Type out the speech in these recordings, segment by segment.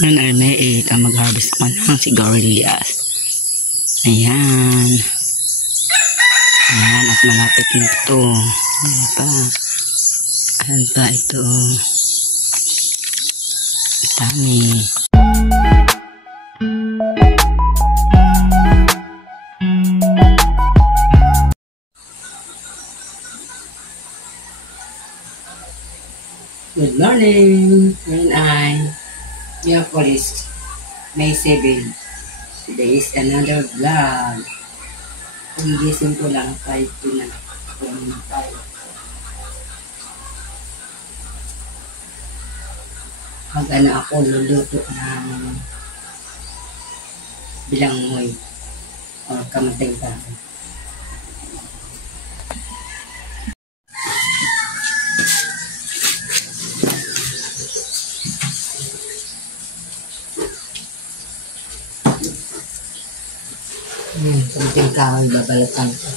Ngayon ay May 8 ang mag-harvest ako ng sigarilyas. Ayan. Ayan, at malapit nito. Ayan pa. Ayan pa ito. Dami. Good morning! Ngayon ay Miyerkules, May 7. Today is another vlog. Pagigising ko lang 5 to na. Mag-ano ako, luluto ng bilanghoy o kamataygan. Kunting kahoy, babalatan ko.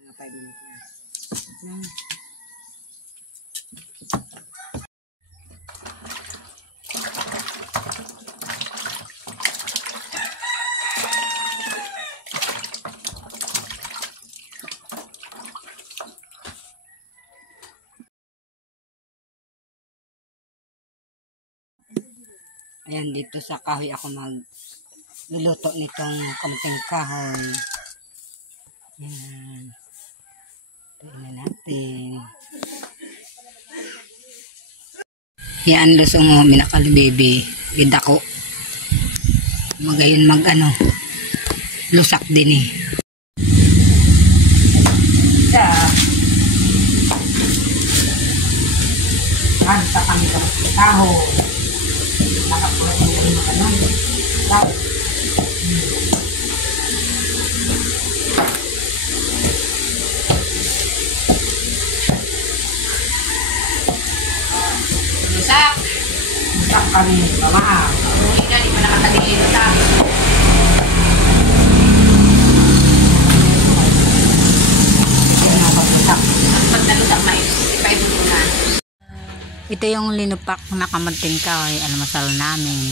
Mga 5 minutes na. Yan. Ayan, dito sa kahoy ako magluluto nitong kamuting kahoy. Ayan. Tignan natin. Yan, lusong mo, minakalibibi. Gidako. Magayon lusak din eh. Kanta kami sa kaho. Nakapulat ng galing makanan. Lusak kami, pamahal. Hindi na, di pa nakatagin. Lusak. Ito yung linupak na kamuting kahoy, almasal namin.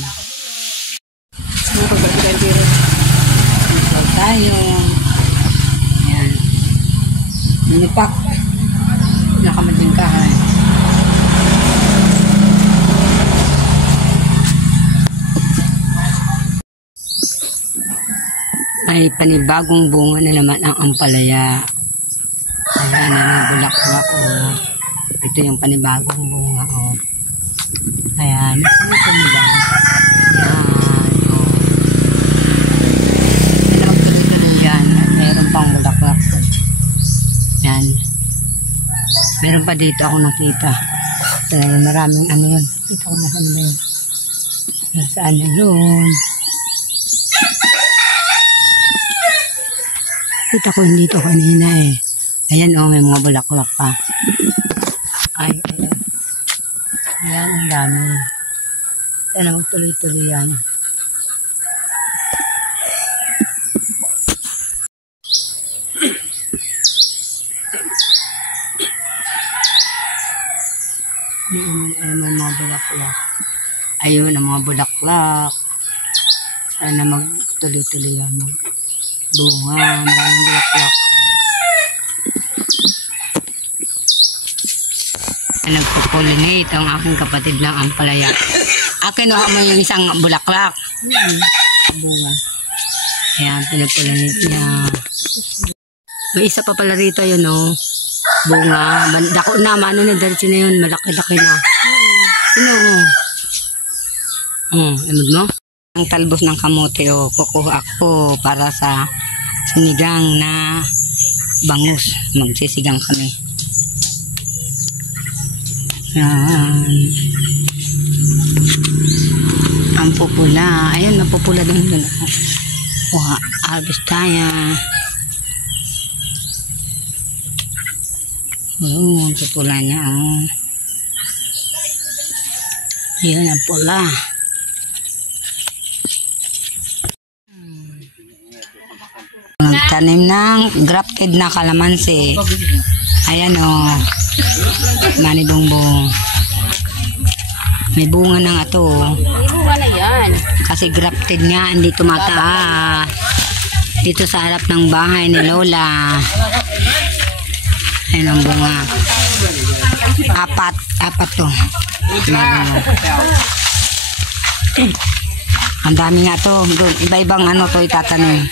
Almasal tayo. Ayan. Linupak na kamuting kahoy. Ay panibagong bunga na naman ang ampalaya. Ayan, bulaklak o. Ito yung panibagong bunga o. Ayan, ito nila. Ayan o. Nalagpag ka rin dyan. Meron pang bulaklak. Ayan. Meron pa dito ako nakita. Maraming yun. Ito ko na saan ba yun. Nasaan na yun. Kita ko hindi ito kanina eh. Ayan o, may mga bulaklak pa. Ay. Ayan, ang dami. Sana magtuloy-tuloy yan. Ayun ang mga bulaklak. Ayun ang mga bulaklak. Sana magtuloy-tuloy yan. Bunga, maraming bulaklak. Nagpo-pollinate ang aking kapatid lang ang palaya. Akin mo yung isang bulaklak. Bunga. Ayan, pinag-pollinate niya. May isa pa pala rito yun o. Bunga. Dako na, na diretso na yun. Malaki-laki na. Sino o? Amod mo? Ang talbos ng kamote o kukuha ako para sa sinigang na bangus. Magsisigang kami. Yan. Ang pupula. Ayun, napupula doon. Harvest tayo. Ang pupula niya. Yun ang pula. Nagtanim ng grafted na kalamansi. Ayan o. Manibongbong. May bunga na nga to. May bunga na yan. Kasi grafted nga, hindi tumataas. Dito sa harap ng bahay ni Lola. Ayan ang bunga. Apat to. Ang dami nga to. Iba-ibang ano to itatanim.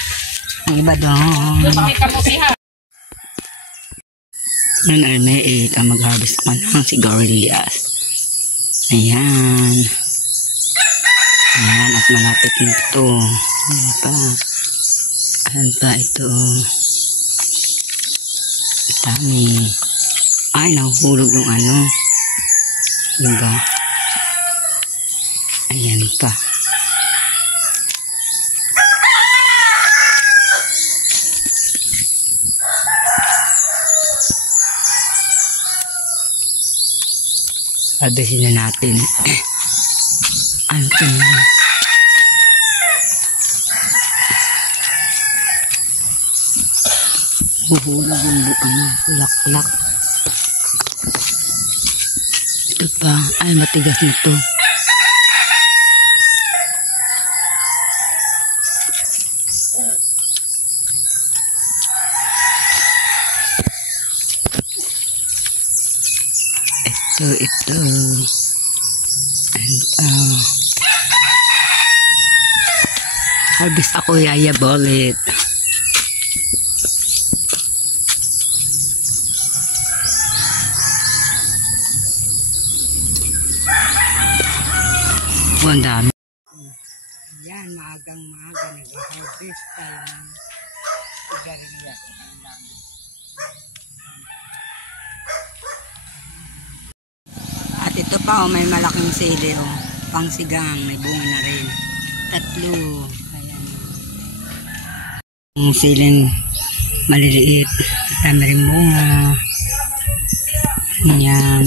Ang iba doon. Nun ay may 8 ang mag-harvest ka ng sigarilyas. Ayan. Ayan at malapit nito. Ayan pa. Ayan pa ito. Dami. Ay, nahuhulog yung ano. Diba? Ayan pa. Harvestin na natin. Ano ito nila? Huhulog yung laklak. Ito pa. Ay, matigas nito. Ito. And, harvest ako, Yaya Bullet. Ang dami. Yan, maagang-maaga nag-harvest tayo ng sigarilyas. Ang dami. At ito pa, may malaking sili, pangsigang, may bunga na rin. 3. Ayan. Ang siling maliliit, dami rin bunga. Ayan.